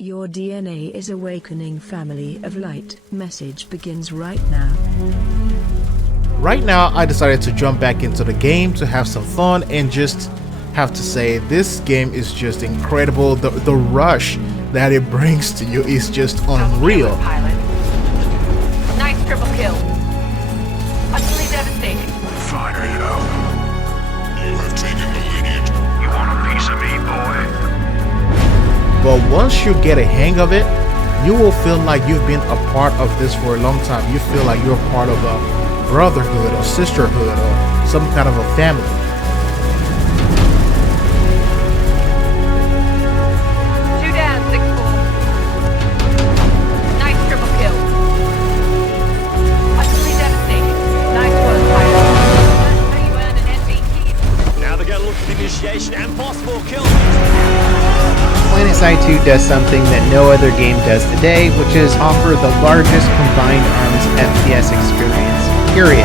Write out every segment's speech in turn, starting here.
Your DNA is awakening, family of light. Message begins right now. Right now, I decided to jump back into the game to have some fun and just have to say this game is just incredible. The rush that it brings to you is just unreal. Nice triple kill. Utterly devastating. Fire it up. You have taken the lead. You want a piece of me, boy? But once you get a hang of it, you will feel like you've been a part of this for a long time. You feel like you're part of a brotherhood or sisterhood or some kind of a family. Two down, 6-4. Nice triple kill. Utterly devastating. Nice work, pilot. That's how you earn an MVP. Now they're going to look at initiation and possible kills. PlanetSide 2 does something that no other game does today, which is offer the largest combined arms FPS experience, period.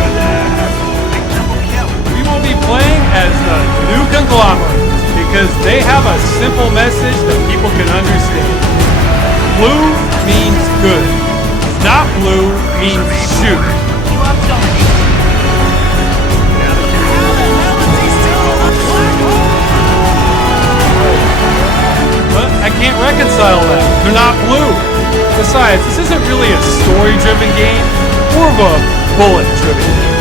We will be playing as the new conglomerate because they have a simple message that people can understand. Blue means good. Not blue means shoot. You are dominating. But I can't reconcile that. They're not blue. Besides, this isn't really a story-driven game, more of a bullet-driven game.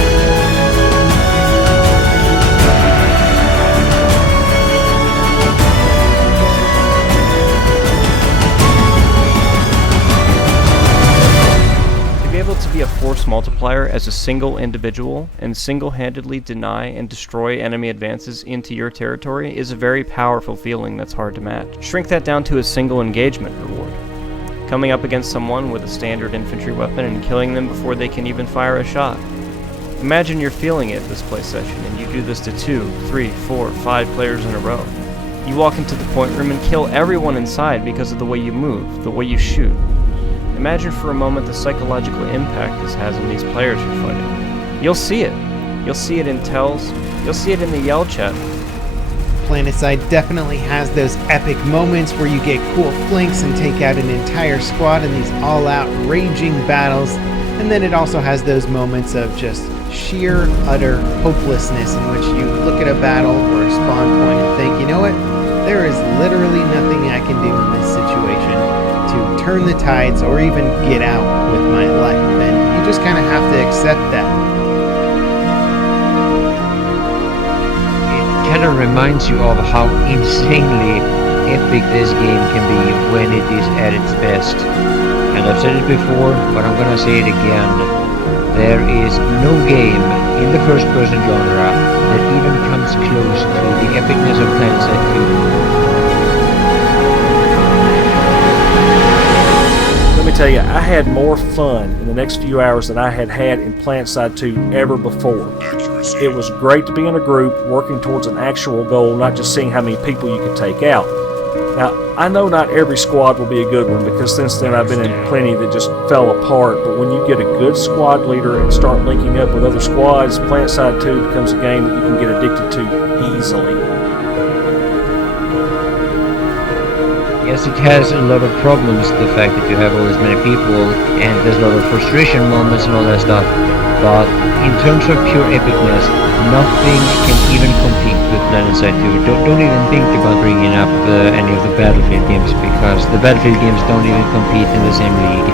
To be able to be a force multiplier as a single individual and single-handedly deny and destroy enemy advances into your territory is a very powerful feeling that's hard to match. Shrink that down to a single engagement reward. Coming up against someone with a standard infantry weapon and killing them before they can even fire a shot. Imagine you're feeling it this play session and you do this to 2, 3, 4, 5 players in a row. You walk into the point room and kill everyone inside because of the way you move, the way you shoot. Imagine for a moment the psychological impact this has on these players you're fighting. You'll see it. You'll see it in tells. You'll see it in the yell chat. PlanetSide definitely has those epic moments where you get cool flanks and take out an entire squad in these all-out raging battles, and then it also has those moments of just sheer, utter hopelessness in which you look at a battle or a spawn point and think, you know what, there is literally nothing I can do in this situation to turn the tides or even get out with my life, and you just kind of have to accept that. It kind of reminds you of how insanely epic this game can be when it is at its best. And I've said it before, but I'm gonna say it again. There is no game in the first-person genre that even comes close to the epicness of PlanetSide 2. Let me tell you, I had more fun in the next few hours than I had had in PlanetSide 2 ever before. It was great to be in a group working towards an actual goal, not just seeing how many people you could take out. Now, I know not every squad will be a good one, because since then I've been in plenty that just fell apart, but when you get a good squad leader and start linking up with other squads, PlanetSide 2 becomes a game that you can get addicted to easily. Yes, it has a lot of problems, the fact that you have all this many people, and there's a lot of frustration moments and all that stuff, but in terms of pure epicness, nothing can even compete with PlanetSide 2. Don't even think about bringing up any of the Battlefield games, because the Battlefield games don't even compete in the same league.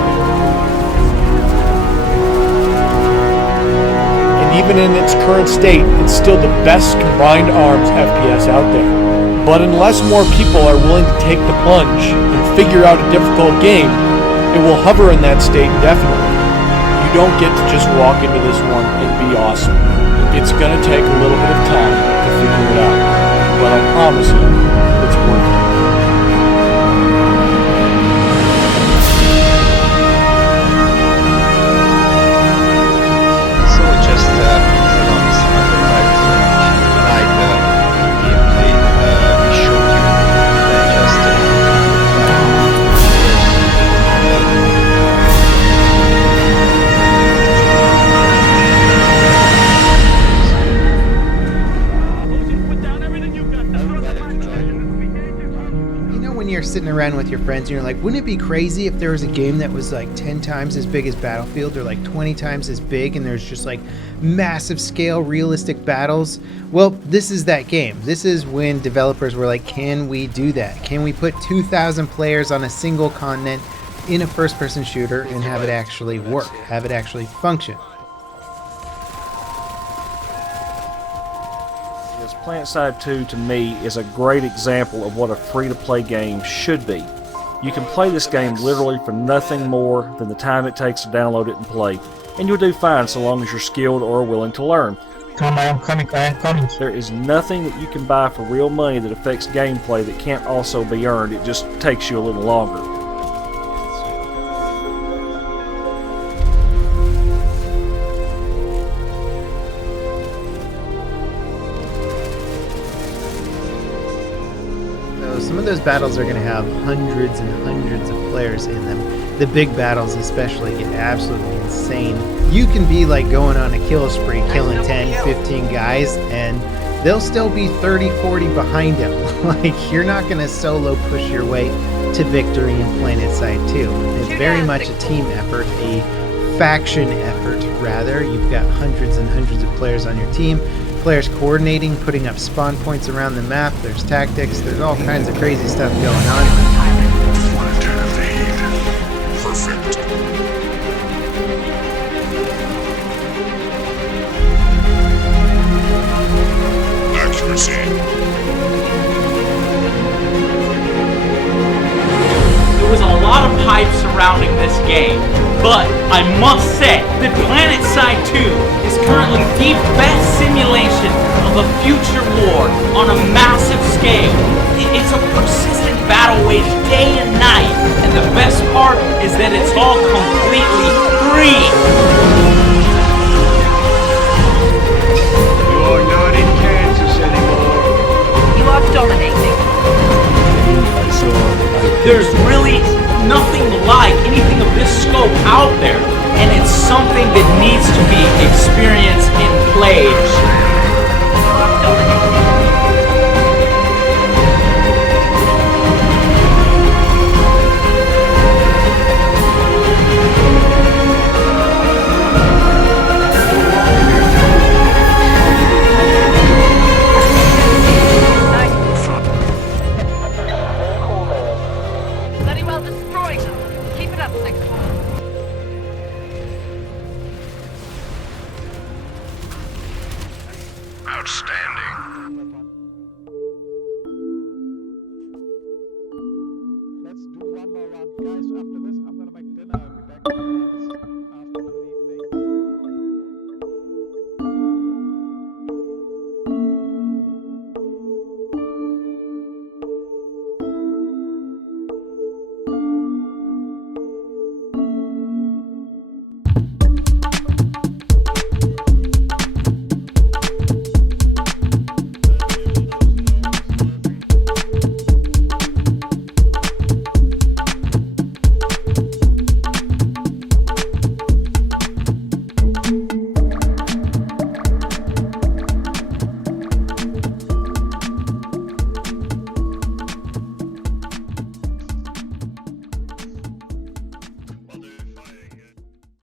And even in its current state, it's still the best combined arms FPS out there. But unless more people are willing to take the plunge and figure out a difficult game, it will hover in that state indefinitely. You don't get to just walk into this one and be awesome. It's gonna take a little bit of time to figure it out, but I promise you, it's worth it. So just along some other types tonight, gameplay we showed you just Put down everything you've got. around with your friends and you're like, wouldn't it be crazy if there was a game that was like 10 times as big as Battlefield or like 20 times as big and there's just like massive scale realistic battles? Well, this is that game. This is when developers were like, can we do that? Can we put 2,000 players on a single continent in a first-person shooter and have it actually work, have it actually function? PlanetSide 2 to me is a great example of what a free-to-play game should be. You can play this game literally for nothing more than the time it takes to download it and play, and you'll do fine so long as you're skilled or willing to learn. I am coming. There is nothing that you can buy for real money that affects gameplay that can't also be earned. It just takes you a little longer. Some of those battles are going to have hundreds and hundreds of players in them. The big battles especially get absolutely insane. You can be like going on a kill spree, killing 10, 15 guys, and they'll still be 30, 40 behind them. Like, you're not going to solo push your way to victory in PlanetSide 2. It's very much a team effort, a faction effort rather. You've got hundreds and hundreds of players on your team. Players coordinating, putting up spawn points around the map, there's tactics, there's all kinds of crazy stuff going on. Perfect. Accuracy. There was a lot of hype surrounding this game, but I must say that PlanetSide 2 is currently the best simulation of a future war on a massive scale. It's a persistent battle waged day and night, and the best part is that it's all completely free. You're not in Kansas anymore. You are dominating. There's really nothing like anything of this scope out there, and it's something that needs to be experienced and played. Bloody well destroyed them. Keep it up, 6-1. Outstanding. Let's do one more round, guys. After this, I'm gonna make dinner. I'll be back.